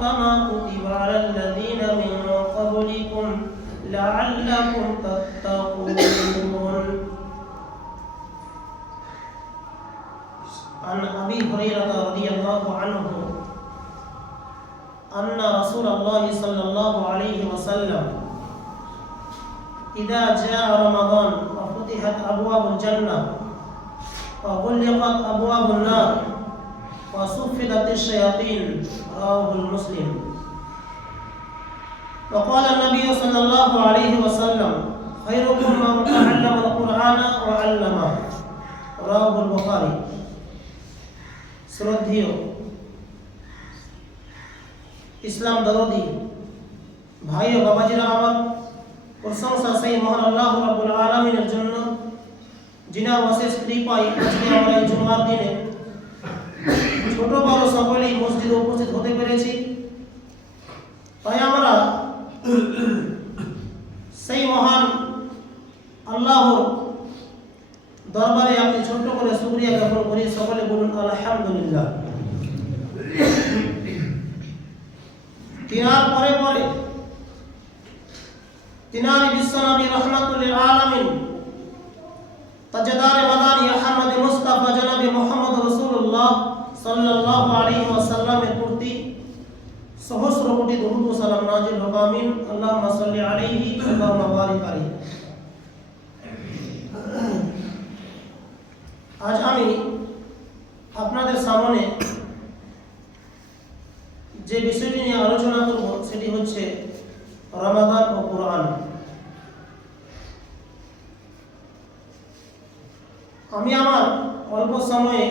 كما كتب على الذين من قبلكم لعلكم تتقون. عن أبي هريرة رضي الله عنه أن رسول الله صلى الله عليه وسلم إذا جاء رمضان وفتحت أبواب الجنة وغلقت أبواب النار وصفدت الشياطين رواه المسلم. وقال النبي صلى الله عليه وسلم خيركم من تعلم القرآن وعلمه رواه البخاري. শ্রদ্ধেয় ইসলাম দরদি ভাই ও বাবাজিরা আমার, প্রশংসা সেই মহান আল্লাহ রাব্বুল আলামিনের জন্য, যিনার অশেষ কৃপায় আজকে আমরা এই জুমার দিনে ছোট বড় সকলেই মসজিদে উপস্থিত হতে পেরেছি। তাই আমরা সেই মহান আল্লাহর দরবারে আপনি ছোট্ট করে শুকরিয়া জ্ঞাপন করি। সকলে বলুন আলহামদুলিল্লাহ। তিনার পরে পরে তিনার বিশ্বনবী রাহমাতুল আলামিন তাজদার মাদানী আহমদ মুস্তাফা জনাবে মুহাম্মদ রাসূলুল্লাহ সাল্লাল্লাহু আলাইহি ওয়াসাল্লামের প্রতি সহস্র কোটি দরুদ ও সালাম নাযিল হোক, আমিন। আল্লাহুম্মা সাল্লি আলাইহি ওয়া বারিক আলাইহি। আজ আমি আপনাদের সামনে যে বিষয়টি নিয়ে আলোচনা করব সেটি হচ্ছে রমাদান ও কোরআন। আমি আমার অল্প সময়ে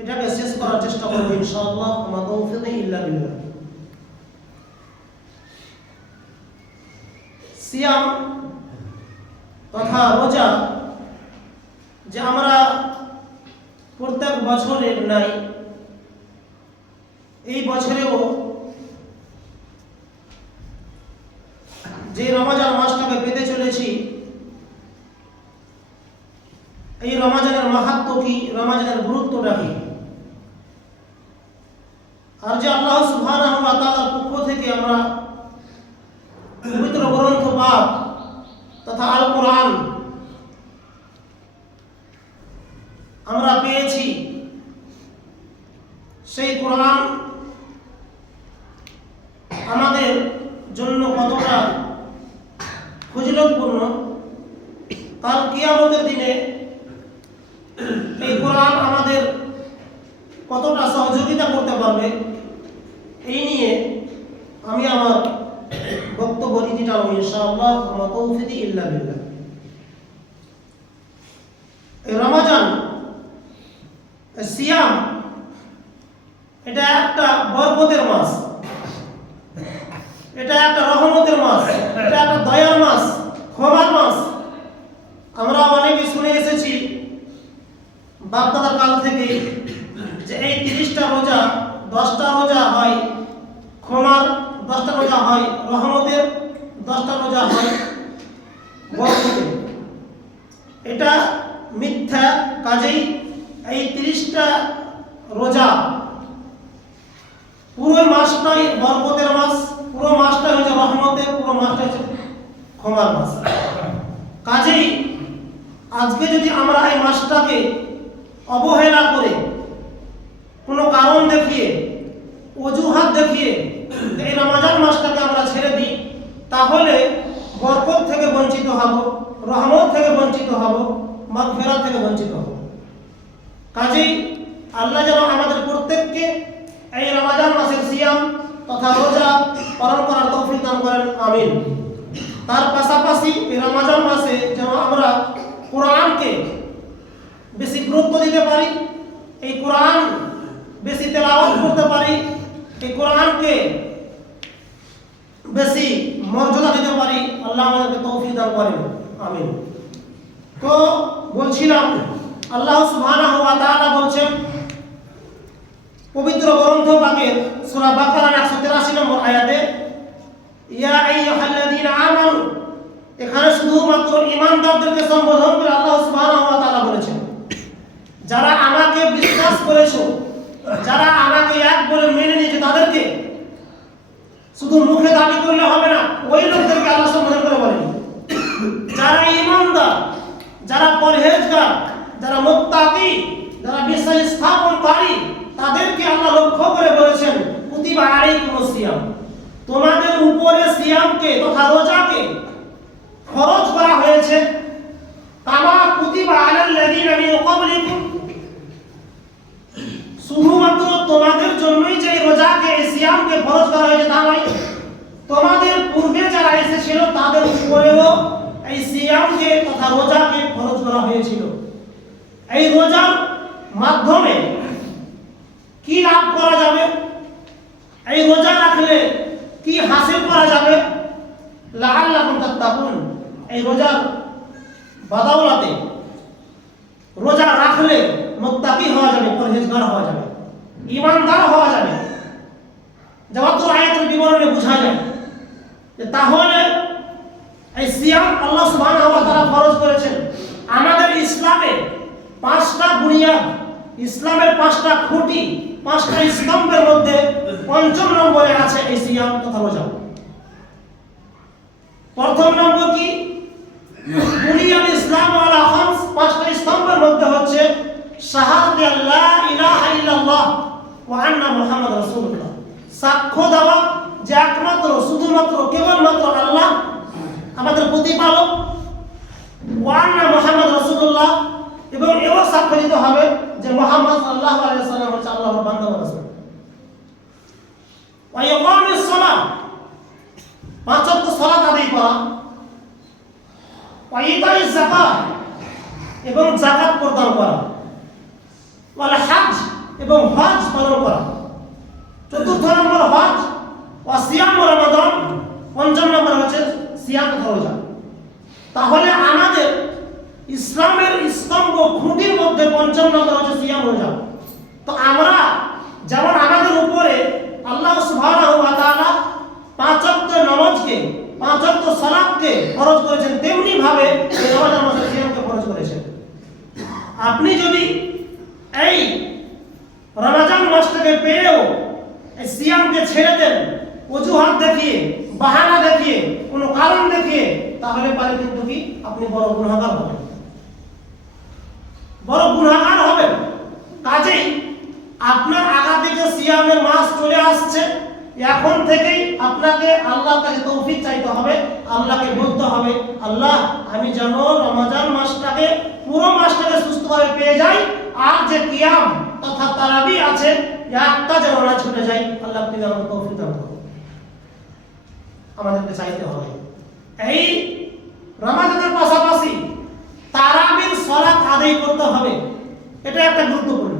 এটাকে শেষ করার চেষ্টা করব ইনশাআল্লাহ, ওয়া মা তাওফীকি ইল্লা বিল্লাহ। সিয়াম তথা রোজা যে আমরা প্রত্যেক বছরের নাই, এই বছরেও যে রমজান মাসটাকে পেতে চলেছি, এই রমজানের মাহাত্ম্য কি, রমজানের গুরুত্বটা কি, আর যে আল্লাহ সুবহানাহু ওয়া তাআলার পক্ষ থেকে আমরা পবিত্র গ্রন্থ পাক তথা আল কোরআন আমরা পেয়েছি, সেই কোরআন আমাদের জন্য কতটা ফজিলতপূর্ণ, কাল কিয়ামতের দিনে এই কোরআন আমাদের কতটা সহযোগিতা করতে পারবে, এই নিয়ে আমি আমার বক্তব্য দিতে চাই ইনশাআল্লাহ, ওয়া মা তাওফীকি ইল্লা বিল্লাহ। এই রমজান সিয়াম এটা একটা বরকতের মাস, এটা একটা রহমতের মাস, এটা একটা দয়ার মাস, ক্ষমার মাস। আমরা অনেকে শুনে এসেছি বাপদাদার কাল থেকে যে এই 30টা রোজা, 10টা রোজা হয় ক্ষমার, 10টা রোজা হয় রহমতের, 10টা রোজা হয় বরকতের। এটা মিথ্যা। কাজেই এই 30টা রোজা পুরো মাসটাই বরকতের মাস, পুরো মাসটা হচ্ছে রহমতের, পুরো মাসটা হচ্ছে ক্ষমার মাস। কাজেই আজকে যদি আমরা এই মাসটাকে অবহেলা করে, কোনো কারণ দেখিয়ে, অজুহাত দেখিয়ে এই রমজান মাসটাকে আমরা ছেড়ে দিই, তাহলে বরকত থেকে বঞ্চিত হব, রহমত থেকে বঞ্চিত হব, মাগফিরাত থেকে বঞ্চিত হব। কাজেই আল্লাহ যেন আমাদের প্রত্যেককে এই রমজান মাসের সিয়াম তথা রোজা পালন করার তৌফিক দান করেন, আমিন। তার পাশাপাশি এই রমজান মাসে যেন আমরা কোরআনকে বেশি গুরুত্ব দিতে পারি, এই কোরআন বেশি তেলাওয়াত করতে পারি, এই কোরআনকে বেশি মর্যাদা দিতে পারি। আল্লাহ আমাদেরকে তৌফিক দান করেন, আমিন। তো বলছিলাম, আল্লাহ সুবহানাহু ওয়া তাআলা বলছেন পবিত্র গ্রন্থ পাকের সূরা বাকারার 183 নম্বর আয়াতে, ইয়া আইয়ুহাল্লাযীনা আমানু, এখানে শুধুমাত্র ঈমানদারদেরকে সম্বোধন করে আল্লাহ সুবহানাহু ওয়া তাআলা বলেছেন, যারা আমাকে বিশ্বাস করেছো, যারা আমাকে শুধু মুখে দাবি করলে হবে না, ওই লোকদেরকে আল্লাহ সম্বোধন করে বলেন যারা ঈমানদার, যারা পরহেজগার, যারা মুত্তাকি, যারা বিশ্বাস স্থাপনকারী, তাদেরকে আল্লাহ লক্ষ্য করে বলেছেন কুতিবা আলাইকুমুস সিয়াম, তোমাদের উপরে সিয়ামকে তথা রোজাকে ফরজ করা হয়েছে, কামা কুতিবা আলাল্লাযীনা মিন ক্বাবলিকুম, শুধুমাত্র তোমাদের জন্যই যে রোজাকে সিয়ামকে ফরজ করা হয়েছে তা নয়, তোমাদের পূর্বে যারা এসেছিল তাদের উপরেও এই সিয়ামকে তথা রোজাকে ফরজ করা হয়েছিল। এই রোজার মাধ্যমে কি লাভ করা যাবে, এই রোজা রাখলে কি হাসিল করা যাবে, লাআল্লাকুম তাত্তাকুন, এই রোজার বদৌলতে রোজা রাখলে মুত্তাকি হওয়া যাবে, পরহেজগার হওয়া যাবে, ঈমানদার হওয়া যাবে। যত আয়াতের বিবরণে বোঝা যায় যে তাহলে এই সিয়াম আল্লাহ সুবহানাহু ওয়া তাআলা ফরজ করেছেন। আমাদের ইসলামে পাঁচটা বুনিয়াদ, ইসলামের পাঁচটা খুঁটি, পাঁচটা স্তম্ভের মধ্যে পঞ্চম নম্বরে আছে এই সিয়াম তথা রোজা। প্রথম নম্বর কি? বুনিয়াদ ইসলাম আলা খামস, পাঁচটা স্তম্ভের মধ্যে হচ্ছে শাহাদাতু আল্লা ইলাহা ইল্লাল্লাহ ওয়া আন্না মুহাম্মাদুর রাসূলুল্লাহ, সাক্ষ্য দেওয়া যে একমাত্র শুধুমাত্র কেবলমাত্র আল্লাহ আমাদের প্রতিপালক, ওয়া আন্না মুহাম্মাদুর রাসূলুল্লাহ, এবং এও সাক্ষ্য দিতে হবে যে মুহাম্মদ সাল্লাল্লাহু আলাইহি ওয়াসাল্লাম হচ্ছে আল্লাহর বান্দা ও রাসূল। ওয়া ইকামিস সালাত, পাঁচ ওয়াক্ত সালাত আদায় করা, ওয়া ইতাইজ যাকাত, এবং যাকাত প্রদান করা, ওয়াল হজ, এবং হজ পালন করা। চতুর্থ নম্বর হজ, ওয়া সিয়াম রমাদান, পঞ্চম নম্বর হচ্ছে সিয়াম তথা রোজা। তাহলে আমাদের ইসলামের স্তম্ভ খুঁটির মধ্যে পঞ্চম নম্বর হচ্ছে সিয়াম রোজা। তো আমরা যেমন আমাদের উপরে আল্লাহ সুবহানাহু ওয়া তাআলা পাঁচ ওয়াক্ত নামাজকে, পাঁচ ওয়াক্ত সালাতকে ফরজ করেছেন, তেমনি ভাবে এই রমজান মাসে সিয়ামকে ফরজ করেছেন। আপনি যদি এই রমজান মাসটাকে পেয়েও এই সিয়ামকে ছেড়ে দেন অজুহাত দেখিয়ে, বাহানা দেখিয়ে, কোনো কারণ দেখিয়ে, তাহলে পারে কিন্তু কি আপনি বড় গুনাহগার হবেন, বড় গুনাহগার হবেন। কাজেই আপনার আগা থেকে সিয়ামের মাস চলে আসছে, এখন থেকেই আপনাকে আল্লাহর কাছে তৌফিক চাইতে হবে, আল্লাহকে বলতে হবে আল্লাহ আমি যেন রমজান মাসটাকে, পুরো মাসটাকে সুস্থভাবে পেয়ে যাই, আর যে কিয়াম তথা তারাবি আছে একটা যেন না ছুটে যায়, আল্লাহ আপনি আমাকে তৌফিক দান করুন। আমাদেরকে চাইতে হবে এই রমজানের পাশাপাশি তারাবির সালাত আদায় করতে হবে, এটা একটা গুরুত্বপূর্ণ।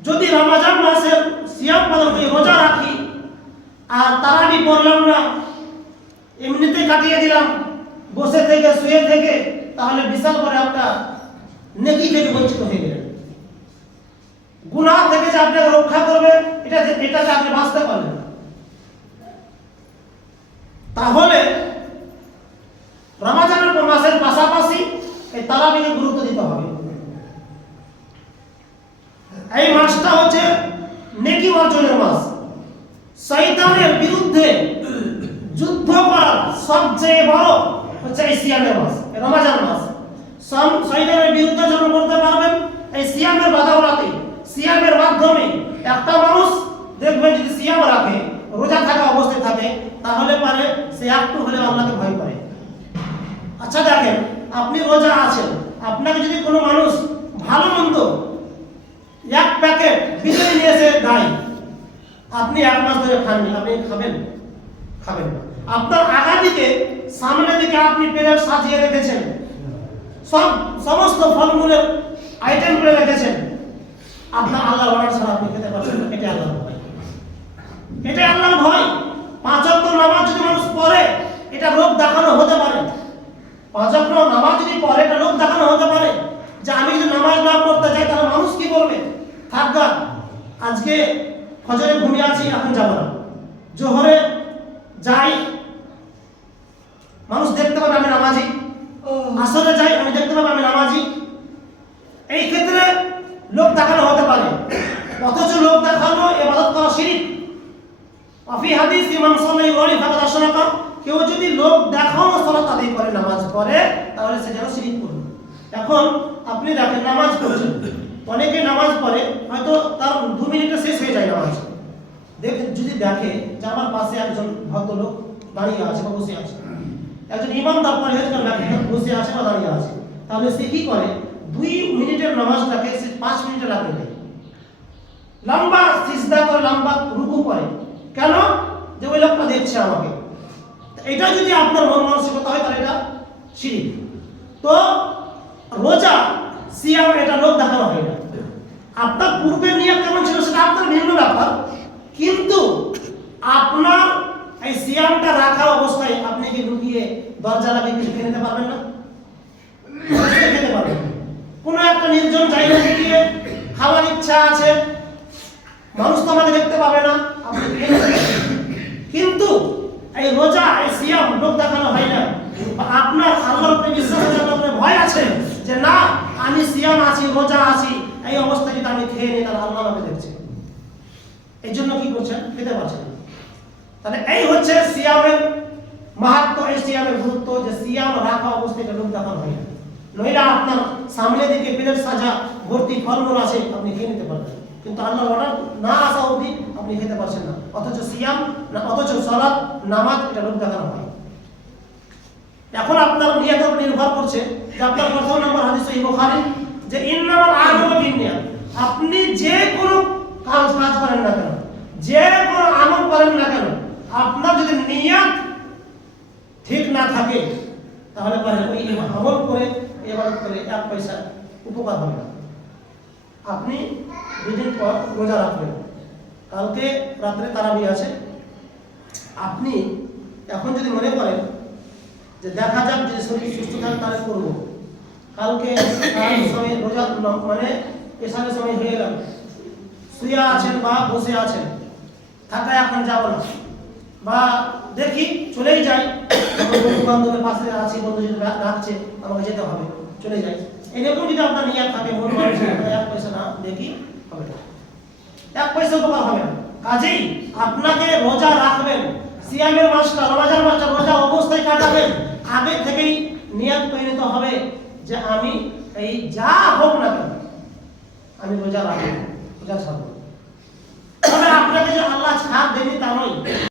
যদি রমজান মাসের সিয়াম পালন করে রোজা রাখি আর তারাবি পড়লাম না, এমনিতে কাটিয়ে দিলাম বসে থেকে শুয়ে থেকে, তাহলে বিশাল করে একটা নেকি থেকে বঞ্চিত হয়ে গেলেন। গুনাহ থেকে যে আপনাকে রক্ষা করবে এটাতে আপনি বাঁচতে পারলেন। তাহলে রমজানের মাসের পাশাপাশি এই তারাবিকে গুরুত্ব দিতে হবে। এই মাসটা হচ্ছে নেকি অর্জনের মাস। শয়তানের বিরুদ্ধে যুদ্ধ করার সবচেয়ে বড় হচ্ছে এই সিয়ামের মাস, রমজান মাস। শয়তানের বিরুদ্ধে যখন করতে পারবেন এই সিয়ামের বদৌলতে, সিয়ামের মাধ্যমে একটা মানুষ দেখবেন যদি সিয়াম রাখে, রোজা থাকা অবস্থায় থাকে, তাহলে পারে সে একটু হলে আল্লাহকে ভয় করে। আচ্ছা দেখেন, আপনি রোজা আছেন, আপনাকে যদি কোনো মানুষ ভালো মন্দ এক প্যাকেট বিরিয়ানি নিয়ে এসে দেয়, আপনি এক মাস ধরে খাননি, আপনি খাবেন? খাবেন না। আপনার আগা দিকে সামনে দিকে আপনি প্লেট সাজিয়ে রেখেছেন, সমস্ত ফলমূলের আইটেম করে রেখেছেন, আপনার আল্লাহর অর্ডার ছাড়া আপনি খেতে পারছেন না। এটা আল্লাহর ভয়, এটা আল্লাহর ভয়। পাঁচ ওয়াক্ত নামাজ যদি মানুষ পড়ে, এটা লোক দেখানো হতে পারে। পাঁচ ওয়াক্ত নামাজ যদি পড়ে, এটা লোক দেখানো হতে পারে যে আমি যদি নামাজ না পড়তে যাই তাহলে মানুষ কি বলবে, থাকগা আজকে ফজরে ঘুমিয়ে আছি, এখন যাব না, জোহরে যাই মানুষ দেখতে পাবে আমি নামাজি, আসরে যাই আমি দেখতে পাবে আমি নামাজি। এই ক্ষেত্রে লোক দেখানো হতে পারে, অথচ লোক দেখানো ইবাদত করা শিরক। ওয়াফি হাদিস মান সাল্লা ইউরানি ফাকাদ আশরাকা, কেউ যদি লোক দেখানো সালাত আদায় করে, নামাজ পড়ে, তাহলে সে যেন শিরক করবে। এখন আপনি দেখেন নামাজ পড়ছেন, অনেকে নামাজ পড়ে হয়তো তার 2 মিনিটে শেষ হয়ে যায় নামাজ। যদি দেখে যে আমার পাশে একজন ভদ্রলোক দাঁড়িয়ে আছে বা বসে আছে, একজন ইমামদার পরে বসে আছে বা দাঁড়িয়ে আছে, তাহলে সে কি করে 2 মিনিটের নামাজটাকে সে 5 মিনিটে লাগিয়ে দেয়, লম্বা সিজদা করে, লম্বা রুকু করে। কেন? যে ওই লোকটা দেখছে আমাকে। এটা যদি আপনার মন মানসিকতা হয় তাহলে এটা শিরক। তো রোজা, সিয়াম এটা লোক দেখানো হয় না। আপনার পূর্বের নিয়ত কেমন ছিল সেটা আপনার ভিন্ন ব্যাপার, কিন্তু আপনার এই সিয়ামটা রাখা অবস্থায় আপনি কি লুকিয়ে দরজা লাগিয়ে কিছু খেয়ে নিতে পারবেন না? খেতে পারবেন। কোনো একটা নির্জন জায়গায় গিয়ে খাওয়ার ইচ্ছা আছে, মানুষ তো আমাকে দেখতে পাবে না, আপনি খেয়ে নেবেন। কিন্তু এই রোজা, এই সিয়াম লোক দেখানো হয় না। আপনার আল্লাহর উপরে বিশ্বাস আছে, আল্লাহর উপরে ভয় আছে যে না আমি সিয়াম আছি, রোজা আছি, এই অবস্থায় যদি আমি খেয়ে নিই তাহলে আল্লাহ আমাকে দেখছে, এই জন্য কি করছেন? খেতে পারছেন। তাহলে এই হচ্ছে সিয়ামের মাহাত্ম্য, এই সিয়ামের গুরুত্ব, যে সিয়াম রাখা অবস্থায় লোক দেখানো হয় না। নইলে আপনার সামনে দিকে প্লেট সাজা ভর্তি ফলমূল আছে, আপনি খেয়ে নিতে পারবেন, কিন্তু আল্লাহর অর্ডার না আসা অবধি আপনি খেতে পারছেন না। অথচ সিয়াম না, অথচ সালাত, নামাজ এটা লোক দেখানো হয়। এখন আপনার নিয়তের উপর নির্ভর করছে যে আপনার প্রথম নম্বর হাদিস সহিহ বুখারী, যে ইন্নামাল আমালু বিন্নিয়াত। আপনি যে কোনো কাজ করেন না কেন, যে কোনো আমল করেন না কেন, আপনার যদি নিয়ত ঠিক না থাকে তাহলে ওই আমল করে, ইবাদত করে 1 পয়সা উপকার হবে না। আপনি 2 দিন পর রোজা রাখবেন, কালকে রাত্রে তারাবি আছে, আপনি এখন যদি মনে করেন যে দেখা যাক যদি শরীর সুস্থ থাকে তাহলে করবো, কালকে সময় রোজা মানে পেশারের সময় হয়ে গেল, শুয়ে আছেন বা বসে আছেন, থাকা এখন যাব না, বা দেখি চলেই যাই, বন্ধু বান্ধবের পাশে আছি, বন্ধু যদি ডাকছে আমাকে যেতে হবে, চলে যাই, এরকম যদি আপনার নিয়ত থাকে, মন মানসিকতা 1 পয়সা না দেখি হবে না, 1 পয়সা উপকার হবে না। কাজেই আপনাকে রোজা রাখবেন, সিয়ামের মাসটা, রমজান মাসটা রোজা অবস্থায় কাটাবেন, আগে থেকেই নিয়ত করে নিতে হবে যে আমি এই যা হোক না কেন আমি রোজা রাখবো, রোজা ছাড়বো। তবে আপনাকে যে আল্লাহ ছাড়